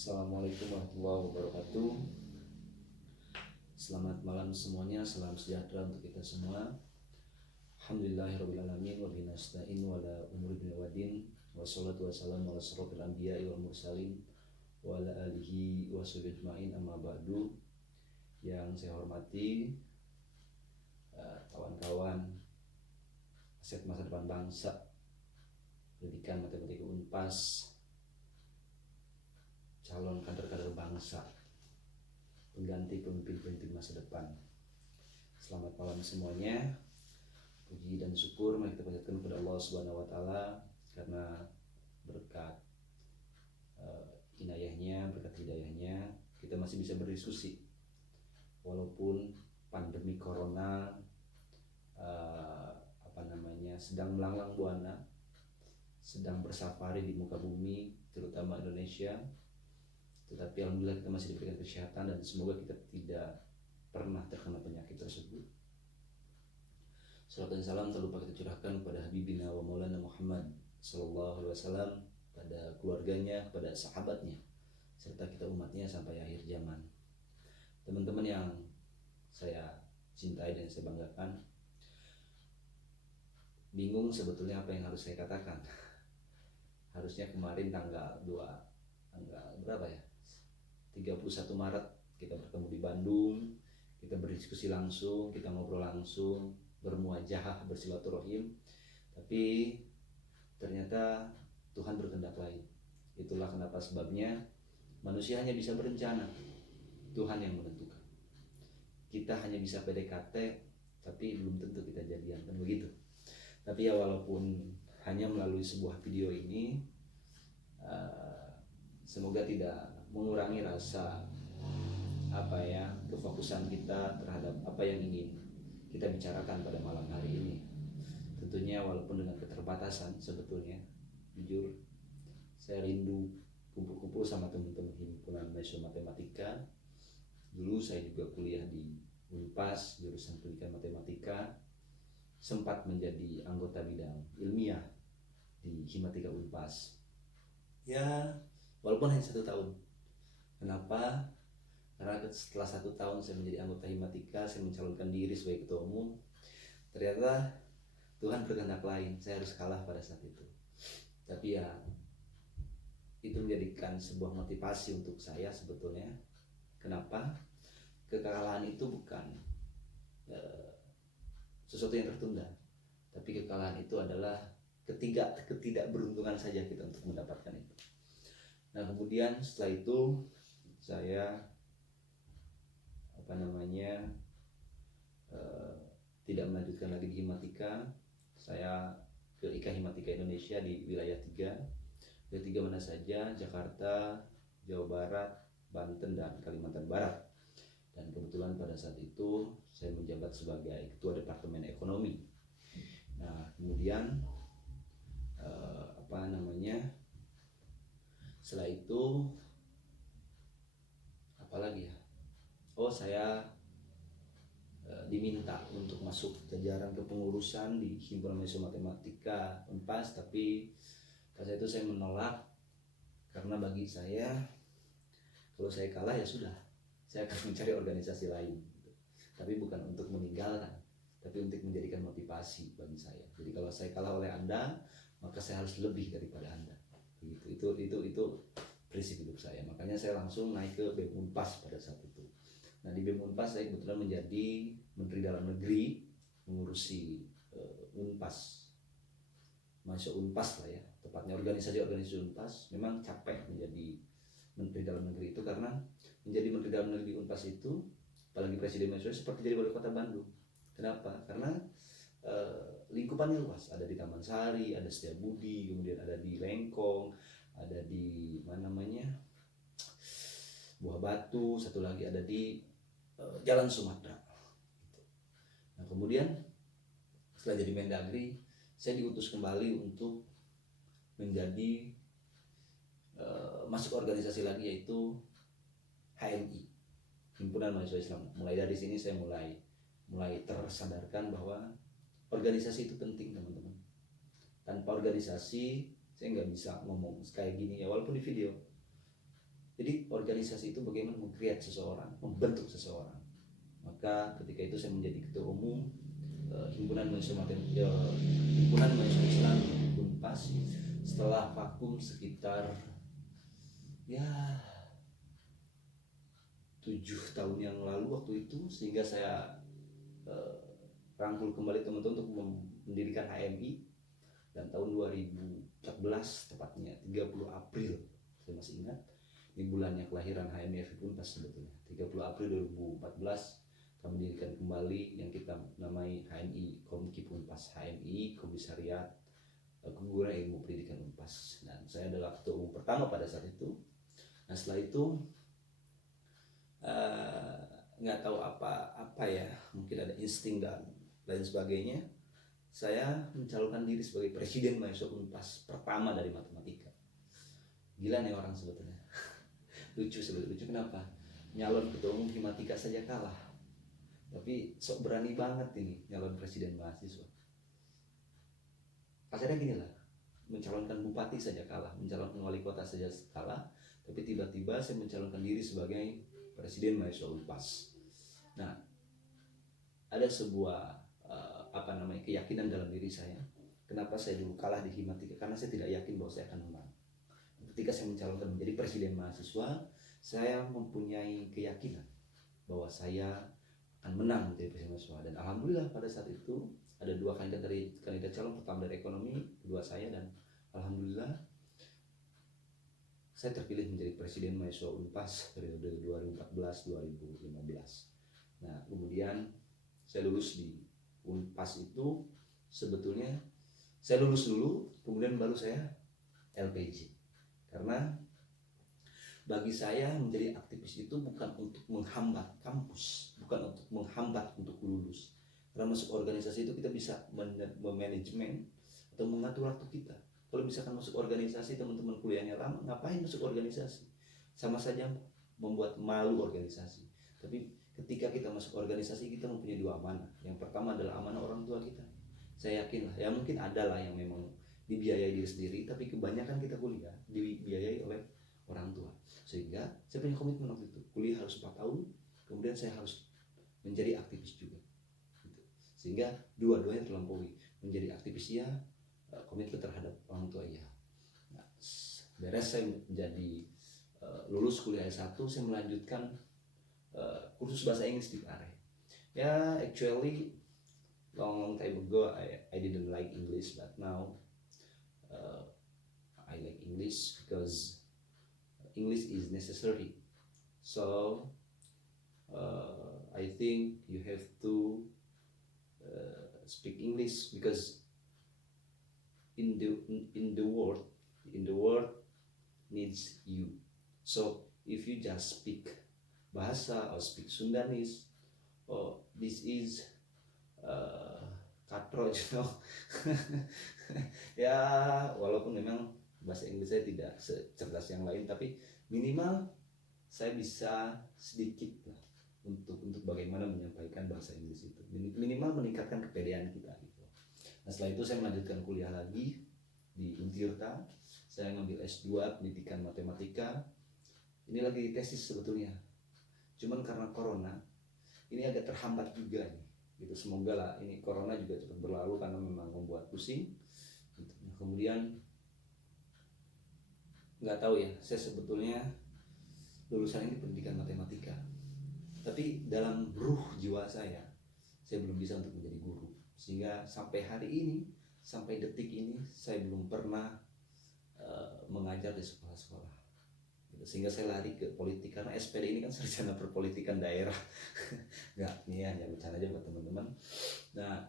Assalamualaikum warahmatullahi wabarakatuh. Selamat malam semuanya, salam sejahtera untuk kita semua. Alhamdulillahirrabbilalamin, wa bihi nasta'in wa la umuri dunya waddin, wassalatu wassalamu ala asyrofil anbiya'i wal mursalin wa ala alihi wa sahbihi ajma'in, amma ba'du. Yang saya hormati kawan-kawan aset masa depan bangsa pendidikan matematika Unpas, calon kader-kader bangsa, pengganti pemimpin-pemimpin masa depan. Selamat malam semuanya. Puji dan syukur mari kita panjatkan kepada Allah Subhanahu wa taala karena berkat inayahnya, berkat hidayahnya kita masih bisa berdiskusi walaupun pandemi corona sedang melanglang buana, sedang bersafari di muka bumi terutama Indonesia. Tetapi alhamdulillah kita masih diberikan kesehatan dan semoga kita tidak pernah terkena penyakit tersebut. Salawat dan salam tak lupa kita curahkan kepada Habibina wa Maulana Muhammad sallallahu alaihi wasallam, pada keluarganya, kepada sahabatnya, serta kita umatnya sampai akhir zaman. Teman-teman yang saya cintai dan saya banggakan, bingung sebetulnya apa yang harus saya katakan. Harusnya kemarin tanggal 31 Maret kita bertemu di Bandung, kita berdiskusi langsung, kita ngobrol langsung, bermuajahah, bersilaturahim. Tapi ternyata Tuhan berkehendak lain. Itulah kenapa sebabnya manusia hanya bisa berencana, Tuhan yang menentukan. Kita hanya bisa PDKT, tapi belum tentu kita jadian, kan begitu. Tapi ya walaupun hanya melalui sebuah video ini, semoga tidak mengurangi rasa kefokusan kita terhadap apa yang ingin kita bicarakan pada malam hari ini. Tentunya walaupun dengan keterbatasan, sebetulnya jujur saya rindu kumpul-kumpul sama teman-teman himpunan mahasiswa matematika. Dulu saya juga kuliah di Unpas jurusan pendidikan matematika, sempat menjadi anggota bidang ilmiah di Himatika Unpas. Ya, walaupun hanya 1 tahun. Kenapa? Karena setelah 1 tahun saya menjadi anggota Himatika, saya mencalonkan diri sebagai ketua umum. Ternyata Tuhan berkehendak lain, saya harus kalah pada saat itu. Tapi ya, itu menjadikan sebuah motivasi untuk saya sebetulnya. Kenapa? Kekalahan itu bukan sesuatu yang tertunda, tapi kekalahan itu adalah ketidakberuntungan saja kita untuk mendapatkan itu. Nah kemudian setelah itu saya tidak melanjutkan lagi di Himatika. Saya ke IKA Himatika Indonesia di wilayah 3. Wilayah 3 mana saja? Jakarta, Jawa Barat, Banten, dan Kalimantan Barat. Dan kebetulan pada saat itu saya menjabat sebagai Ketua Departemen Ekonomi. Nah kemudian setelah itu saya diminta untuk masuk jajaran kepengurusan di Himpunan Mahasiswa Matematika Unpas, tapi pada saat itu saya menolak karena bagi saya kalau saya kalah ya sudah, saya akan mencari organisasi lain. Tapi bukan untuk meninggalkan, tapi untuk menjadikan motivasi bagi saya. Jadi kalau saya kalah oleh Anda, maka saya harus lebih daripada Anda. Itu prinsip hidup saya. Makanya saya langsung naik ke BEM Unpas pada saat itu. Nah di BEM Unpas saya kebetulan menjadi Menteri Dalam Negeri, mengurusi Unpas, mahasiswa Unpas lah ya, tepatnya organisasi Unpas. Memang capek menjadi Menteri Dalam Negeri itu, karena menjadi Menteri Dalam Negeri Unpas itu, apalagi Presiden mahasiswa, seperti jadi wali kota Bandung. Kenapa? Karena lingkupannya luas, ada di Taman Sari, ada Setiabudi, kemudian ada di Lengkong, ada di Buah Batu, satu lagi ada di Jalan Sumatera. Nah kemudian setelah jadi Mendagri, saya diutus kembali untuk menjadi masuk organisasi lagi, yaitu HMI, Himpunan Mahasiswa Islam. Mulai dari sini saya mulai tersadarkan bahwa organisasi itu penting, teman-teman. Tanpa organisasi saya nggak bisa ngomong kayak gini ya, walaupun di video Jadi organisasi itu bagaimana meng-create seseorang, membentuk seseorang. Maka ketika itu saya menjadi ketua umum himpunan mahasiswa Islam Unpas setelah vakum sekitar ya 7 tahun yang lalu waktu itu, sehingga saya rangkul kembali teman-teman untuk mendirikan HMI. Dan tahun 2014 tepatnya 30 April saya masih ingat, di bulannya kelahiran HMI Unpas sebetulnya 30 April 2014 kami mendirikan kembali yang kita namai HMI Komkip Unpas, HMI Komisariat Keguruan Ilmu Pendidikan Unpas. Dan saya adalah ketua umum pertama pada saat itu. Nah setelah itu nggak tahu apa ya, mungkin ada insting dan lain sebagainya, saya mencalonkan diri sebagai presiden mahasiswa Unpas pertama dari matematika. Gila nih orang sebetulnya. Lucu kenapa? Nyalon ketua umum matematika saja kalah, tapi sok berani banget ini nyalon presiden mahasiswa. Akhirnya gini lah, mencalonkan bupati saja kalah, mencalonkan wali kota saja kalah, tapi tiba-tiba saya mencalonkan diri sebagai presiden mahasiswa Unpas. Nah, ada sebuah keyakinan dalam diri saya. Kenapa saya dulu kalah di Himatika? Karena saya tidak yakin bahwa saya akan menang. Ketika saya mencalonkan menjadi presiden mahasiswa, saya mempunyai keyakinan bahwa saya akan menang menjadi presiden mahasiswa. Dan alhamdulillah pada saat itu ada 2 kandidat calon, pertama dari ekonomi, kedua saya, dan alhamdulillah saya terpilih menjadi presiden mahasiswa Unpas periode 2014-2015. Nah, kemudian saya lulus di Unpas itu, sebetulnya saya lulus dulu, kemudian baru saya LPJ. Karena bagi saya menjadi aktivis itu bukan untuk menghambat kampus, bukan untuk menghambat untuk lulus. Karena masuk organisasi itu kita bisa memanajemen atau mengatur waktu kita. Kalau misalkan masuk organisasi, teman-teman kuliahnya lama, ngapain masuk organisasi? Sama saja membuat malu organisasi. Tapi ketika kita masuk organisasi, kita mempunyai 2 amanah. Yang pertama adalah amanah orang tua kita. Saya yakin lah, ya mungkin ada lah yang memang dibiayai diri sendiri, tapi kebanyakan kita kuliah dibiayai oleh orang tua. Sehingga saya punya komitmen waktu itu, kuliah harus 4 tahun, kemudian saya harus menjadi aktivis juga. Gitu. Sehingga dua-duanya terlampaui, menjadi aktivis ya, komitmen terhadap orang tua ya. Nah, beres saya menjadi lulus kuliah S1, saya melanjutkan kursus bahasa Inggris di Pare. Ya, actually long time ago I didn't like English, but now I like English because English is necessary. So I think you have to speak English because in the world needs you. So if you just speak bahasa or speak Sundanese, this is cutthroat, you know. Ya walaupun memang bahasa Inggris saya tidak secerdas yang lain, tapi minimal saya bisa sedikit lah untuk bagaimana menyampaikan bahasa Inggris itu, minimal meningkatkan kepedean kita gitu. Nah setelah itu saya melanjutkan kuliah lagi di Untirta, saya ngambil S2 pendidikan matematika. Ini lagi tesis sebetulnya, cuman karena corona ini agak terhambat juga nih gitu. Semoga lah ini corona juga cepat berlalu karena memang membuat pusing gitu. Nah, kemudian nggak tahu ya, saya sebetulnya lulusan ini pendidikan matematika, tapi dalam ruh jiwa saya belum bisa untuk menjadi guru. Sehingga sampai hari ini, sampai detik ini, saya belum pernah mengajar di sekolah-sekolah. Sehingga saya lari ke politik, karena SPD ini kan sarjana perpolitikan daerah. Nggak, ini hanya bercanda aja buat teman-teman. Nah,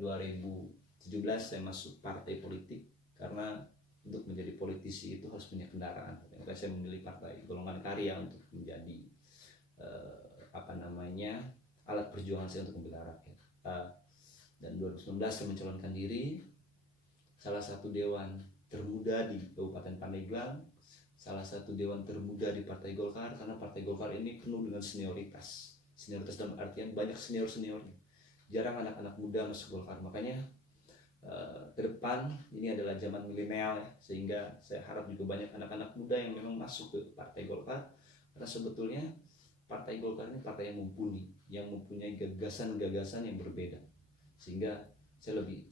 2017 saya masuk partai politik, karena untuk menjadi politisi itu harus punya kendaraan. Makanya saya memilih partai golongan karya untuk menjadi alat perjuangan saya untuk membela rakyat. Dan 2019 saya mencalonkan diri salah satu dewan termuda di Kabupaten Pandeglang, salah satu dewan termuda di Partai Golkar, karena Partai Golkar ini penuh dengan senioritas dalam artian banyak seniornya. Jarang anak-anak muda masuk Golkar, makanya ke depan ini adalah zaman milenial ya, sehingga saya harap juga banyak anak-anak muda yang memang masuk ke Partai Golkar, karena sebetulnya Partai Golkar ini partai yang mumpuni, yang mempunyai gagasan-gagasan yang berbeda. Sehingga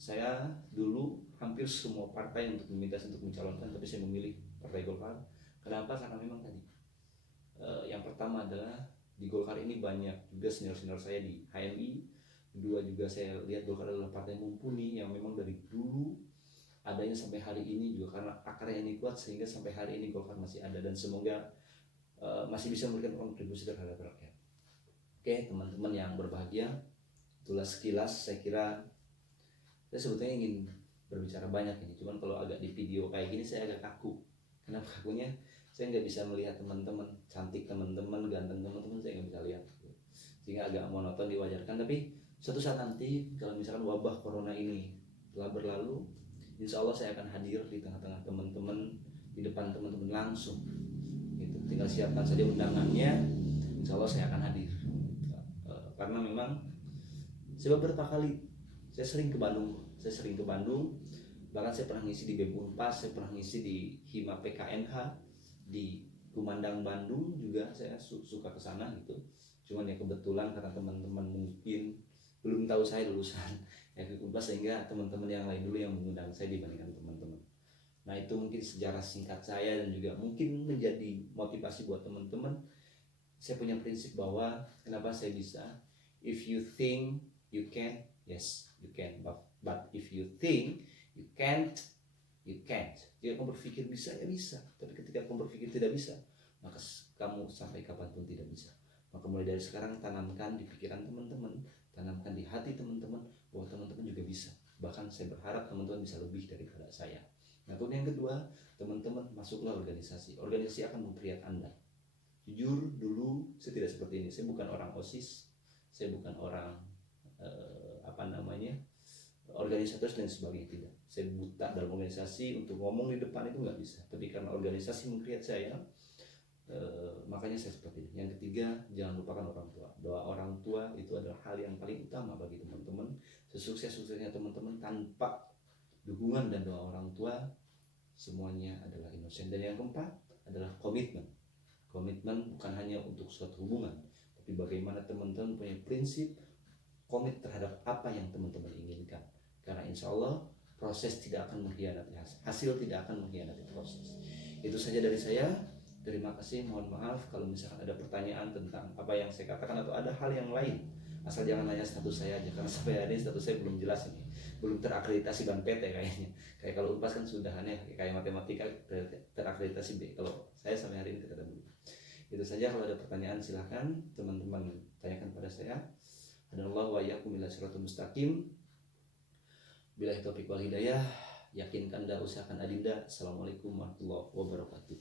saya dulu hampir semua partai untuk meminta untuk mencalonkan, tapi saya memilih Partai Golkar. Kenapa? Karena memang tadi yang pertama adalah di Golkar ini banyak juga senior-senior saya di HMI. Kedua juga saya lihat Golkar adalah partai mumpuni yang memang dari dulu adanya sampai hari ini, juga karena akarnya ini kuat sehingga sampai hari ini Golkar masih ada, dan semoga masih bisa memberikan kontribusi terhadap rakyat. Oke teman-teman yang berbahagia, itulah sekilas. Saya kira saya sebetulnya ingin berbicara banyak ini, cuman kalau agak di video kayak gini saya agak kaku. Kenapa kakunya? Saya nggak bisa melihat teman-teman cantik, teman-teman ganteng, teman-teman saya nggak bisa lihat, sehingga agak monoton, diwajarkan. Tapi suatu saat nanti kalau misalkan wabah corona ini telah berlalu, insya Allah saya akan hadir di tengah-tengah teman-teman, di depan teman-teman langsung gitu. Tinggal siapkan saja undangannya, insya Allah saya akan hadir. Karena memang saya beberapa kali saya sering ke Bandung, bahkan saya pernah ngisi di BEM Unpas, saya pernah ngisi di Hima PKNH di Kumandang Bandung juga, saya suka ke sana gitu. Cuman ya kebetulan karena teman-teman mungkin belum tahu saya lulusan FIK Unpas, sehingga teman-teman yang lain dulu yang mengundang saya dibandingkan teman-teman. Nah itu mungkin sejarah singkat saya, dan juga mungkin menjadi motivasi buat teman-teman. Saya punya prinsip bahwa kenapa saya bisa, if you think you can, yes you can, but if you think you can't, you can't. Jika kamu berpikir bisa, ya bisa. Tapi ketika kamu berpikir tidak bisa, maka kamu sampai kapanpun tidak bisa. Maka mulai dari sekarang tanamkan di pikiran teman-teman, tanamkan di hati teman-teman bahwa teman-teman juga bisa. Bahkan saya berharap teman-teman bisa lebih daripada saya. Nah kemudian yang kedua, teman-teman masuklah organisasi. Organisasi akan memperlihat Anda. Jujur dulu saya tidak seperti ini. Saya bukan orang OSIS, saya bukan orang organisator dan sebagainya, tidak. Saya buta dalam organisasi, untuk ngomong di depan itu nggak bisa. Tapi karena organisasi mengkreat saya, makanya saya seperti ini. Yang ketiga, jangan lupakan orang tua. Doa orang tua itu adalah hal yang paling utama bagi teman-teman. Sesukses-suksesnya teman-teman, tanpa dukungan dan doa orang tua, semuanya adalah inosen. Dan yang keempat adalah komitmen. Komitmen bukan hanya untuk suatu hubungan, tapi bagaimana teman-teman punya prinsip komit terhadap apa yang teman-teman inginkan. Karena insya Allah proses tidak akan mengkhianati hasil, tidak akan mengkhianati proses. Itu saja dari saya. Terima kasih. Mohon maaf kalau misalkan ada pertanyaan tentang apa yang saya katakan atau ada hal yang lain. Asal jangan nanya status saya aja, karena sampai hari ini status saya belum jelas ini. Belum terakreditasi Ban PT kayaknya. Kayak kalau Unpas kan sudah aneh, kayak matematika terakreditasi B. Kalau saya sampai hari ini tidak ada belum. Itu saja. Kalau ada pertanyaan silahkan teman-teman tanyakan pada saya. Hadanallahu wa iyyakum ila siratal mustaqim. Billahi taufiq wal hidayah. Yakinkan dan usahakan adinda. Assalamualaikum warahmatullahi wabarakatuh.